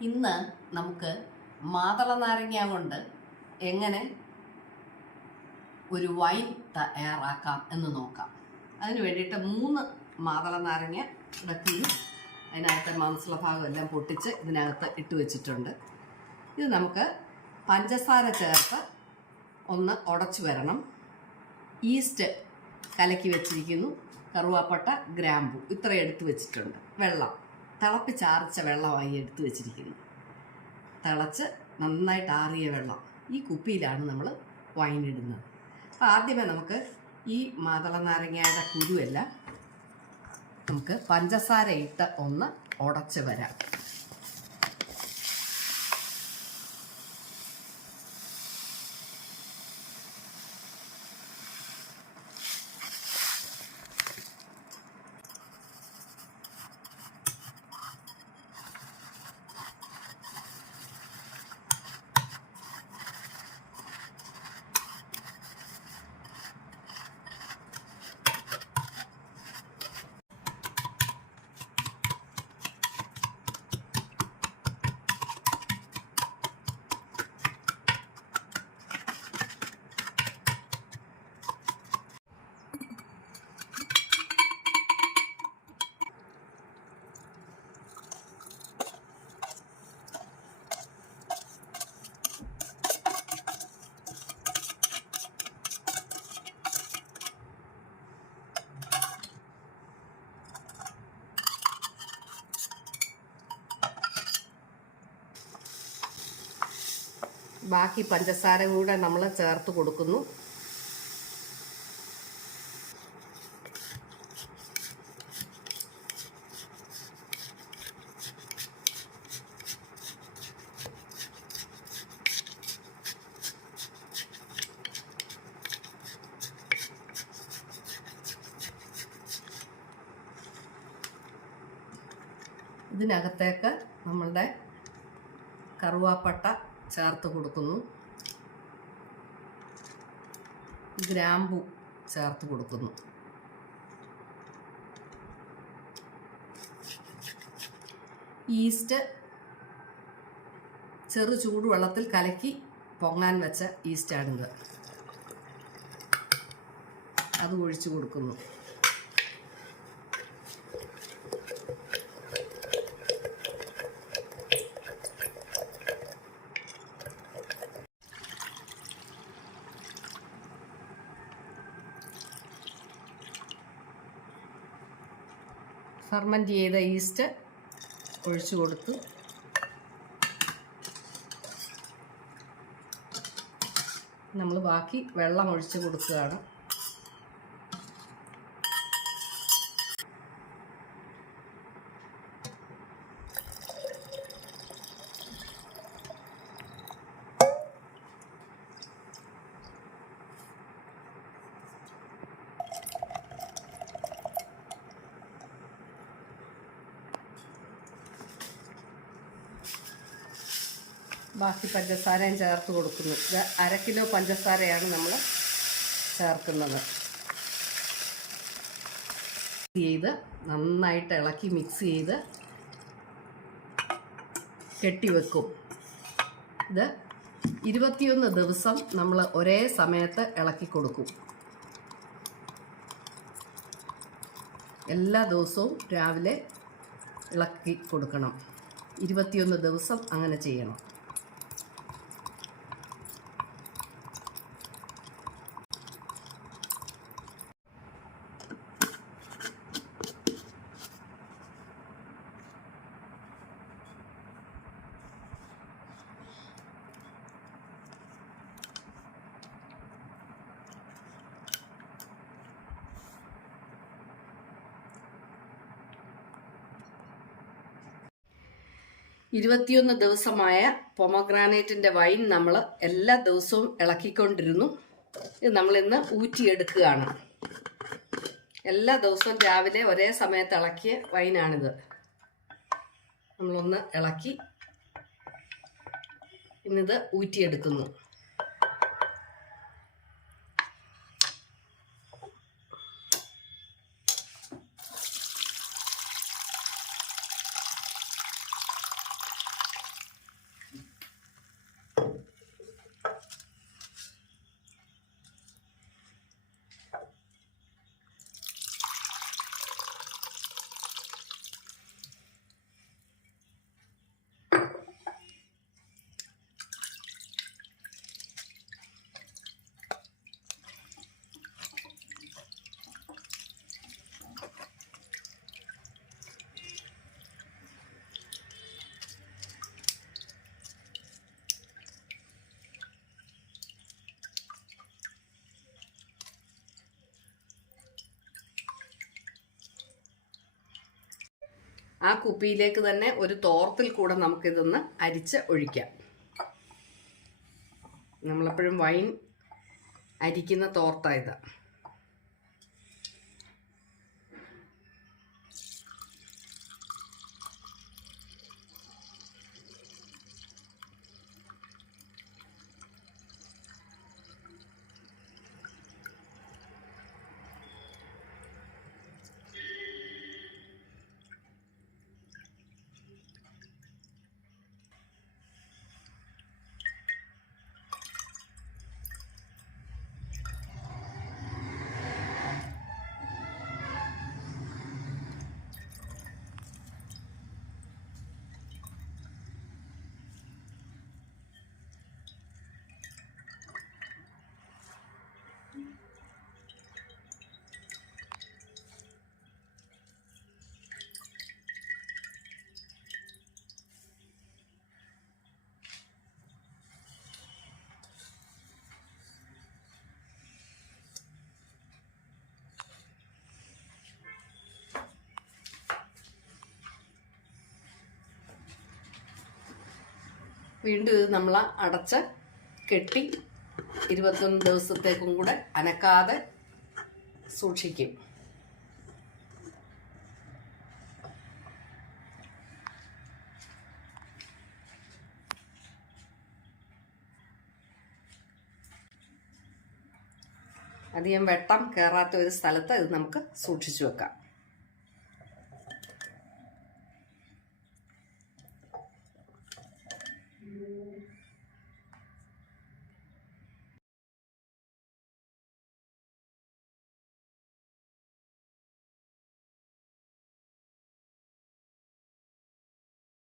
ഇന്ന് നമുക്ക് മാതള നാരങ്ങ കൊണ്ട് എങ്ങനെ? ഒരു വൈൻ തയ്യാറാക്കാം എന്ന് നോക്കാം. അതിന് വേണ്ടിയിട്ട് മൂന്ന് മാതള നാരങ്ങ ഇടക്കി അതിനകത്തെ മാംസള ഭാഗം എല്ലാം പൊട്ടിച്ച് ഇതിനകത്ത് ഇട്ട് വെച്ചിട്ടുണ്ട്. ഇത് നമുക്ക് പഞ്ചസാര ചേർത്ത് ഒന്ന് ഉടച്ചു വരണം. ഈസ്റ്റ് കലക്കി വെച്ചിരിക്കുന്നു. കറുവാപ്പട്ട ഗ്രാമ്പു. ഇത്ര എടുത്ത് വെച്ചിട്ടുണ്ട്. വെള്ളം. തിളപ്പിച്ചാറിച്ച വെള്ളമായി എടുത്തു വെച്ചിരിക്കുന്നു. തിളച്ച് നന്നായിട്ട് ആറിയ വെള്ളം ഈ കുപ്പിയിലാണ് നമ്മൾ വൈൻ ഇടുന്നത്. അപ്പോൾ ആദ്യമേ നമുക്ക് ഈ മാതള നാരങ്ങയുടെ കുരുവെല്ലാം നമുക്ക് പഞ്ചസാര ഇട്ട് ഒന്ന് ഉടച്ച് വരാം. ബാക്കി പഞ്ചസാര കൂടെ നമ്മൾ ചേർത്ത് കൊടുക്കുന്നു. ഇതിനകത്തേക്ക് നമ്മളുടെ കറുവാപ്പട്ട ചേർത്ത് കൊടുക്കുന്നു. ഗ്രാമ്പു ചേർത്ത് കൊടുക്കുന്നു. ഈസ്റ്റ് ചെറു ചൂടുവെള്ളത്തിൽ കലക്കി പൊങ്ങാൻ വെച്ച ഈസ്റ്റാണിത്. അത് ഒഴിച്ചു കൊടുക്കുന്നു. ഫെർമെന്റ് ചെയ്ത ഈസ്റ്റ് ഒഴിച്ചു കൊടുത്തു. നമ്മൾ ബാക്കി വെള്ളം ഒഴിച്ച് കൊടുക്കുകയാണ്. ബാക്കി പഞ്ചസാരയും ചേർത്ത് കൊടുക്കുന്നു. അര കിലോ പഞ്ചസാരയാണ് നമ്മൾ ചേർക്കുന്നത്. ചെയ്ത് നന്നായിട്ട് ഇളക്കി മിക്സ് ചെയ്ത് കെട്ടിവെക്കും ഇത് ഇരുപത്തിയൊന്ന് ദിവസം നമ്മൾ ഒരേ സമയത്ത് ഇളക്കി കൊടുക്കും. എല്ലാ ദിവസവും രാവിലെ ഇളക്കി കൊടുക്കണം. ഇരുപത്തിയൊന്ന് ദിവസം അങ്ങനെ ചെയ്യണം. ഇരുപത്തിയൊന്ന് ദിവസമായ പൊമഗ്രാനൈറ്റിന്റെ വൈൻ നമ്മൾ എല്ലാ ദിവസവും ഇളക്കിക്കൊണ്ടിരുന്നു. ഇത് നമ്മളിന്ന് ഊറ്റിയെടുക്കുകയാണ്. എല്ലാ ദിവസവും രാവിലെ ഒരേ സമയത്ത് ഇളക്കിയ വൈനാണിത്. നമ്മളൊന്ന് ഇളക്കി ഇന്നിത് ഊറ്റിയെടുക്കുന്നു. ആ കുപ്പിയിലേക്ക് തന്നെ ഒരു തോർത്തിൽ കൂടെ നമുക്കിതൊന്ന് അരിച്ച് ഒഴിക്കാം. നമ്മളെപ്പോഴും വൈൻ അരിക്കുന്ന തോർത്തായത് വീണ്ടും ഇത് നമ്മൾ അടച്ച് കെട്ടി ഇരുപത്തൊന്ന് ദിവസത്തേക്കും കൂടെ അനക്കാതെ സൂക്ഷിക്കും. അധികം വെട്ടം കയറാത്ത ഒരു സ്ഥലത്ത് ഇത് നമുക്ക് സൂക്ഷിച്ചു വെക്കാം.